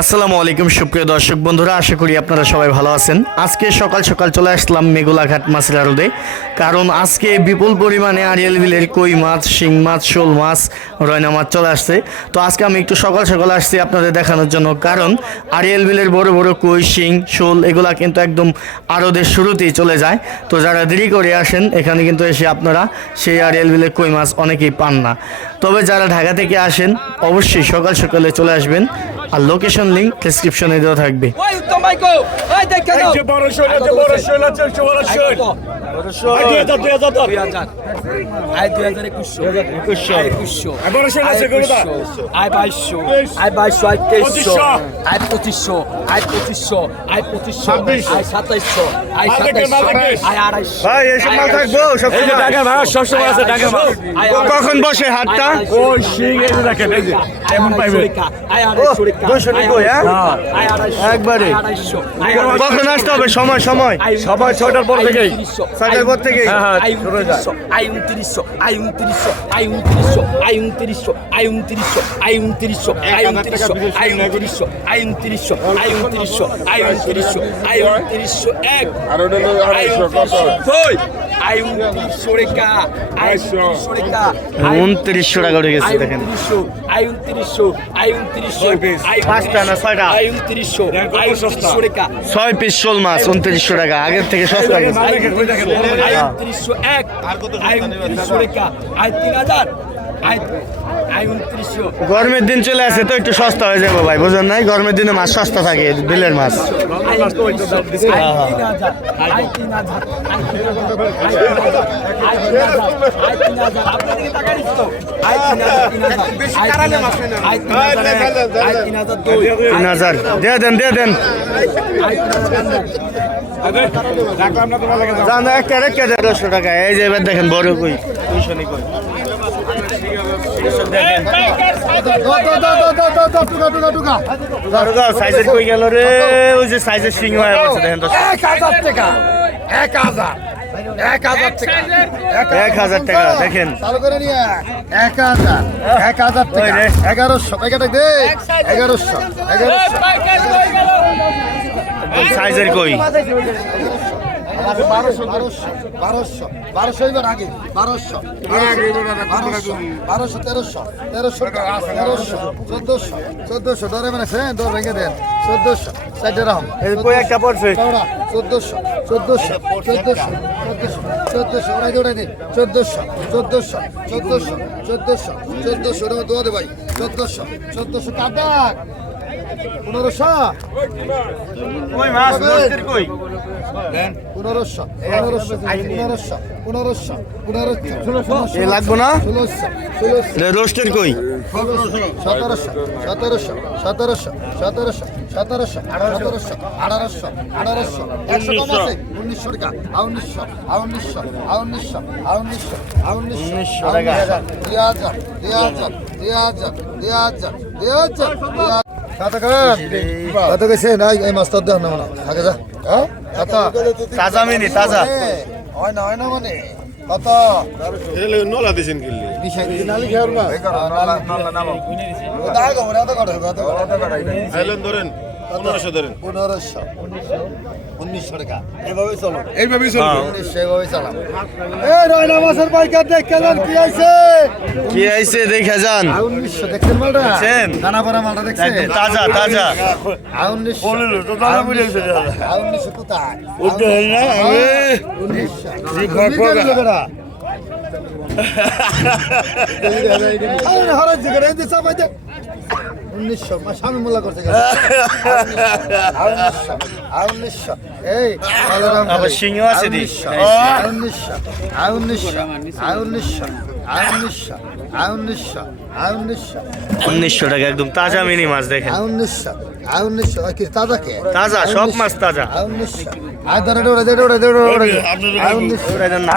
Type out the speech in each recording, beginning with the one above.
আসসালামু আলাইকুম, সুপ্রিয় দর্শক বন্ধুরা, আশা করি আপনারা সবাই ভালো আছেন। আজকে সকাল সকাল চলে আসলাম মেঘুলাঘাট মাছের আড়তে। কারণ আজকে বিপুল পরিমাণে আরিয়াল বিলের কই মাছ, শিং মাছ, শোল মাছ, রয়না মাছ চলে আসছে। তো আজকে আমি একটু সকাল সকাল আসছি আপনাদের দেখানোর জন্য। কারণ আরিয়াল বিলের বড় বড় কই, শিং, শোল, এগুলা কিন্তু একদম আড়দের শুরুতেই চলে যায়। তো যারা দেরি করে আসেন, এখানে কিন্তু এসে আপনারা সেই আরিয়াল বিলের কই মাছ অনেকেই পান না। তবে যারা ঢাকা থেকে আসেন, অবশ্যই সকাল সকালে চলে আসবেন। আর লোকেশন লিঙ্ক ডিসক্রিপশনে দেওয়া থাকবে। কখন বসে হাতটা ওই সিং এসে দেখেন এমন পাইবে? দুশো নিকোই, হ্যাঁ? একবারে। কখন আসতে হবে সময় সময় সবাই ছয়টার পর থেকেই ছয়টার পর থেকেই? হ্যাঁ, হ্যাঁ, আই উনত্রিশশো আই উনত্রিশশো আই উনত্রিশশো আই উনত্রিশশো আই উনত্রিশশো আই উনত্রিশশো আই উনত্রিশশো আই উনত্রিশশো আই উনত্রিশশো আই উনত্রিশশো আই উনত্রিশশো আই উনত্রিশশো এক আই উনত্রিশশো উনত্রিশশো টাকা উঠে গেছে দেখেন পাঁচটা ছয় পিস শোল মাছ উনত্রিশশো টাকা। আগের থেকে সস্তা উনত্রিশশো এক আয় তিন হাজার আয় গরমের দিন চলে আসে তো একটু সস্তা হয়ে যাব ভাই, বুঝলেন নাই গরমের দিনে মাছ সস্তা থাকে, বিলের মাছ। তিন হাজার, দিয়ে দেন দিয়ে দেন। একটা টাকা। এই যে এবার দেখেন বড় কই দুইশো কই। সাইজের কই গেল রে? ওই যে সাইজের সিং হয়ে গেছে দেখেন দশ এক হাজার টাকা এক হাজার এক হাজার টাকা এক হাজার টাকা দেখেন। চালু করে নিয়ে এক হাজার এক হাজার টাকা। এগারোশো টাকাটা দে এগারোশো এগারোশো। সাইজের কই বারোশো বারোশো বারোশো এবার আগে বারোশো বারোশো বারোশো তেরোশো তেরোশো তেরোশো চোদ্দোশো চোদ্দোশো ডরে মানে ফ্রেন্ড ডর ভেঙে দেন চোদ্দোশো সাইডে রাখুন একটা পড়ছে চোদ্দোশো চোদ্দোশো চোদ্দোশো চোদ্দোশো চোদ্দোশো ওরাই দৌড়াই দিন চোদ্দোশো চোদ্দোশো চোদ্দোশো চোদ্দোশো চোদ্দোশো ওটা দোয়া দে ভাই চোদ্দোশো চোদ্দোশো কাটাক পনেরোশো। পনেরোশো পনেরোশো পনেরোশো পনেরোশো পনেরোশো লাগবো না? রোস্টের কই? সতেরোশো সতেরোশো সতেরোশো সতেরোশো সতেরোশো সতেরোশো আঠারোশো আঠারোশো একশো কম আছে উনিশশো টাকা উনিশশো উনিশশো উনিশশো উনিশশো উনিশশো উনিশশো দুই হাজার দুই হাজার দুই হাজার দুই হাজার দুই হাজার দুই হাজার। কত গেছে না এই মাছটা দেন না। থাকে যা। হ্যাঁ? কত তাজা মিনি তাজা। হয় না হয় না মানে। কত নলা দিছেন বিষয় দিন নালি ঘের না। নলা নলা নামো দাগ হবে না তো কত কত আইলেন ধরেন। পনেরোশো ধরেন পনেরোশো উনিশশো টাকা এভাবে চলো এইভাবেই উনিশশো এভাবে চালাম এ রয়না মাছের পাইকার দেখ কেলেন কি আছে কি আইছে দেখে যান উনিশশো দেখছেন মালটা দেখছেন? দানা মালটা দেখছেন তাজা তাজা উনিশশো তো দানা পড়ে গেছে উনিশশো কোথায় উঠতে হয় না উনিশশো হরাজ জিগারে এই যে চাপাই দে উনিশশো টাকা একদম তাজা মিনি মাছ দেখে তাজা কে তাজা সব মাছ তাজা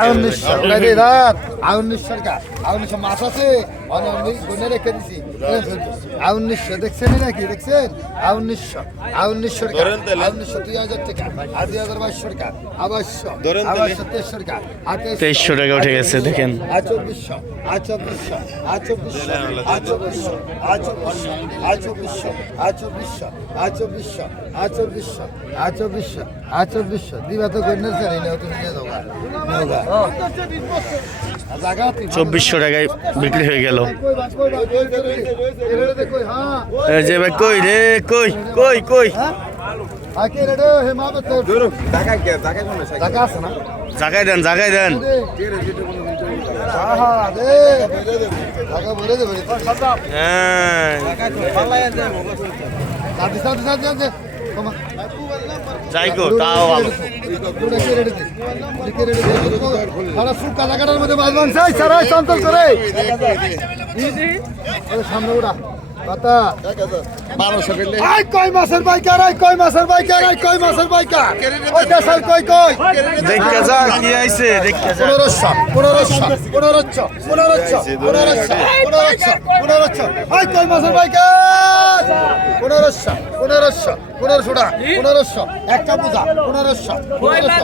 উনিশশো উনিশশো মাছ আছে অনেক গুনে রেখে দিছি আ উনিশশো দেখছেন নাকি দেখছেন আ উনিশশো আ উনিশশো টাকা উনিশশো দুই হাজার টাকা আর দুই হাজার বাইশশো টাকা আবাইশশো আবাইশশো তেইশশো টাকা আর তেইশশো টাকা উঠে গেছে দেখেন আর চব্বিশশো আর চব্বিশশো আর চব্বিশশো আর চব্বিশশো আর চব্বিশশো আর চব্বিশশো আর চব্বিশশো আর চব্বিশশো আর চব্বিশশো আর চব্বিশশো আর চব্বিশশো দিবা তো গণ্যের স্যার এই তুমি নিয়ে যাও গা। নেও গা। জাগা তুই চব্বিশশো টাকায় বিক্রি হয়ে গেল। যে ভাই, কই রে, কই কই কই? জাগাই দেন জাগাই দেন। হ্যাঁ। যাই গো তাও ভালো সামনে ওরা সামনে উড়া। আই কই মাছের বাইকার, আই কই মাছের বাইকার, আই কই মাছের বাইকার। ওই দেশের কই কই। দেখতে যা কি আইছে দেখতে যা পনেরোশো, পনেরোশো, পনেরোশো, পনেরোশো, পনেরোশো, পনেরোশো, পনেরোশো। আই কই মাছের বাইকার। পনেরোশো, পনেরোশো, পনেরোশো পনেরোশো, একটা পূজা, পনেরোশো, পনেরোশো,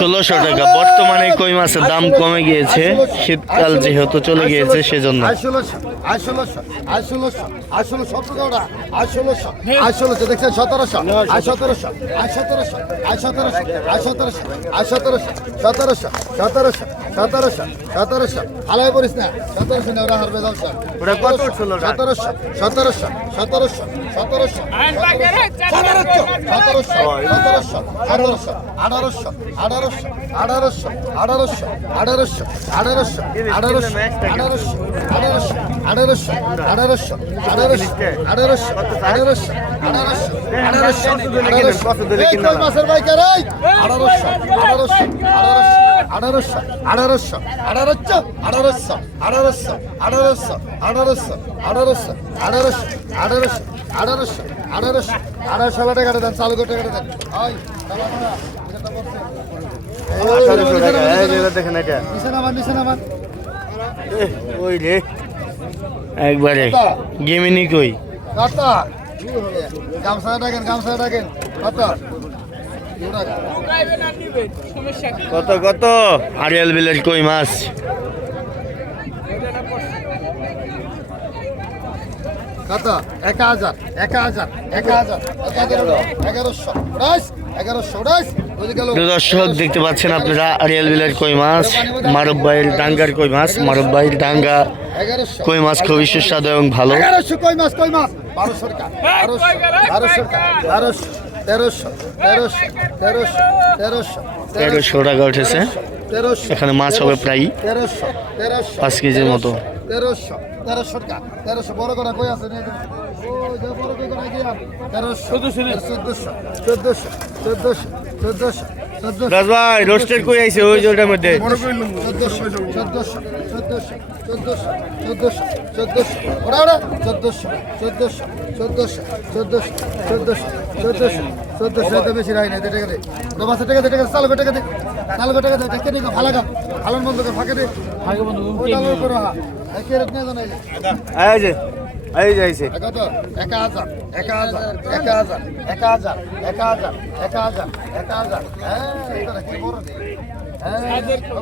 ষোলোশো টাকা। বর্তমানে কই মাছের দাম কমে গিয়েছে শীতকাল যেহেতু চলে গিয়েছে সেজন্য ষোলোশো, ষোলোশো, আই ষোলোশো, আই ষোলো সতেরো টাকা, আই ষোলোশো, আই ষোলোশো, দেখছেন সতেরোশো, আই সতেরোশো, আই সতেরোশো, আই সতেরোশো, আই সতেরোশো, আই সতেরোশো, সতেরোশো, সতেরোশো, সতেরোশো, সতেরোশো, আলাই বলিস না, সতেরোশো না, ওরা হারবে। ওটা ওটা? সতেরোশো, সতেরোশো, সতেরোশো, সতেরোশো, সতেরোশো, সতেরোশো, সতেরোশো, আঠারোশো, আঠারোশো, আঠারোশো, আঠারোশো, আঠারোশো, আঠারোশো, আঠারোশো, আঠারোশো, আঠারোশো, আঠারোশো, আঠারোশো, আঠারোশো, আঠারোশো, আঠারোশো, আঠারোশো, আঠারোশো, আঠারোশো, আঠারোশো। মাছের বাইকার! আঠারোশো, আঠারোশো, আঠারোশো, আঠারোশো, আঠারোশো, আঠারোশো, আঠারোশো, আঠারোশো, আঠারোশো, আঠারোশো, আঠারোশো, আঠারোশো, আঠারোশো, আঠারোশো, আঠারোশো ষোলো টাকা দেন চালু করে টাকা দেন। আঠারোশো দেখেন এটা নিচে নামান, নিচে নামান। ওই রে একবারে। গেমিনি কই? কত? কত? আরিয়াল বিলের কই মাছ? কত এক হাজার এক হাজার এক হাজার। এগারোশো দর্শক দেখতে পাচ্ছেন আপনারা আরিয়াল বিলের কই মাছ? মারব ভাইয়ের ডাঙ্গার কই মাছ? মারব ভাইয়ের ডাঙ্গা। কই মাছ খুবই সুস্বাদু এবং ভালো? এগারোশো কই মাছ কই মাছ? বারোশো টাকা। বারোশো বারোশো টাকা। বারোশো তেরোশো তেরোশো তেরোশো তেরোশো তেরোশো টাকা উঠেছে। তেরোশো এখানে মাছ হবে প্রায় তেরোশো তেরোশো পাঁচ কেজির মতো। তেরোশো তেরোশো টাকা। তেরোশো বড় করে কই আছে? তেরোশো চোদ্দশো চোদ্দশো চোদ্দশো চোদ্দশো। দশ ভাই রোস্টেড কই আইছে ওই জোটার মধ্যে? এই যে এই যে একা হাজার এক হাজার এক হাজার এক হাজার এক হাজার এক হাজার এক হাজার। হ্যাঁ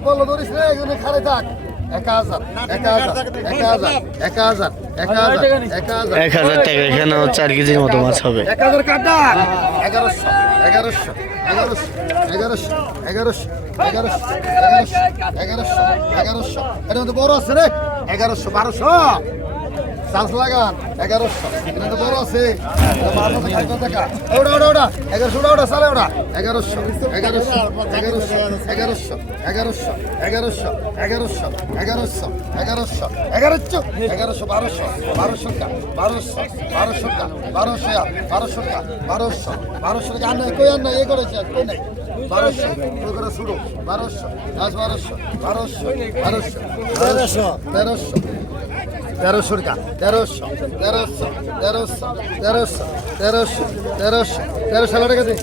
বলো ধরিস এখানে খারে থাক। এক হাজার এক হাজার এক হাজার এক হাজার এক হাজার এক হাজার এক হাজার। টাকা এখানেও চার কেজির মতো মাছ হবে। এক হাজার কাটা। এগারোশো এগারোশো এগারোশো এগারোশো এগারোশো এগারোশো এগারোশো এগারোশো এগারোশো। এটা বড় আছে রে। এগারোশো বারোশো। চান্স লাগান এগারোশো। এটা তো বড় আছে? ওটা ওটা ওটা, এগারোশো, ওটা ওটা চালে ওটা। এগারোশো এগারোশো এগারোশো এগারোশো এগারোশো এগারোশো এগারোশো এগারোশো এগারোশো এগারোশো এগারোশো, বারোশো বারোশো টাকা, বারোশো বারোশো টাকা, বারোশো বারোশো টাকা, বারোশো বারোশো টাকা। আর নাই কই আর নাই এ করেছে, কই নাই? বারোশো কই করে বারোশো, দশ, বারোশো বারোশো বারোশো, তেরোশো। তেরোশো তেরোশো টাকা তেরোশো তেরোশো তেরোশো তেরোশো তেরোশো তেরোশো তেরোশো টাকা দে